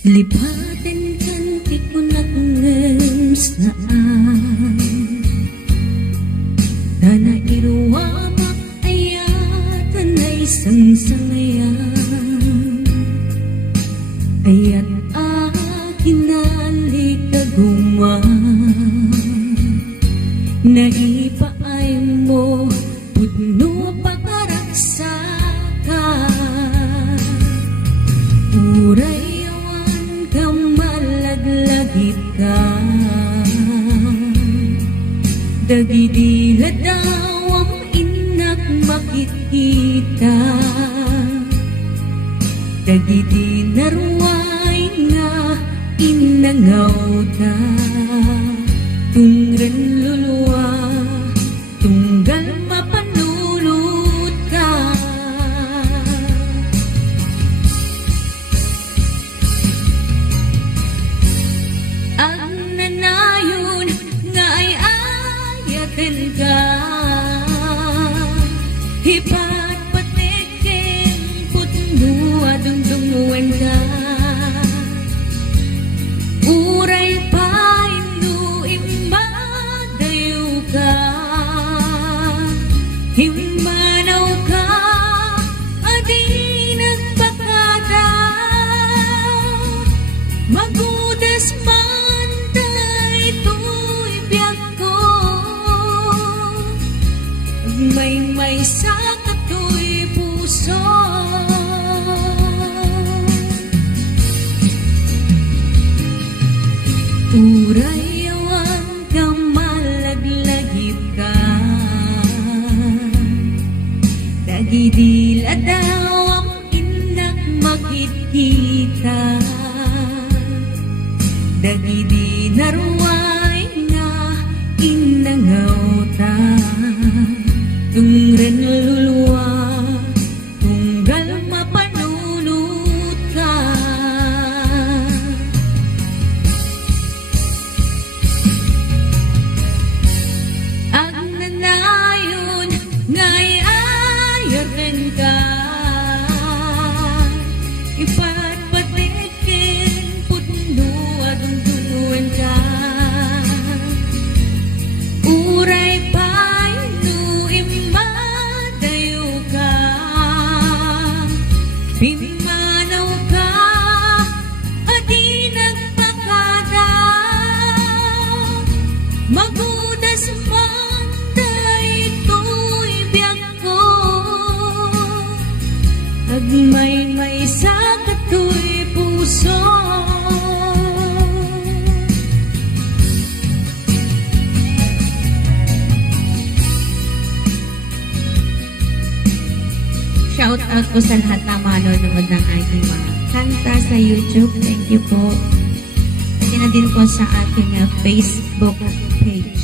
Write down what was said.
Lipatin kantik ko nagngem saan Dana iruwamak ayatan ay sangsangayan Ayat akin nalikaguma Naipaay mo pudno pakaraksaka Urayawan ka malaglagip ka Dagidila daw ang inak makikita Dagidi naruay nga inangaw ta Tungren luluwa tunggal mapanulot ka Ang nanayon nga ay ayaten ka Hipat patikin putno adungdunguan ka Uray pa inu imadayo ka Himanaw ka adi nagpakada Magudas man daytoy biyak ko May sa katoy puso Urayawan ka malaglagip ka Dagidila daw ang inak makikita Dagidi naruay nga inangaw ta Tungren luluwa tunggal mapanunot ka Ang nanayon nga'y ayaten ka Ipatpatikin putno adungdunguan ka Uray pa'y imadayo ka Pimanaw ka adi nagpakada Magudas man daytoy biyak ko Agmay sa katoy puso Shout out po sa lahat na manonood ng aking mga kanta sa YouTube. Thank you po. Pati na din po sa aking Facebook page.